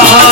Allah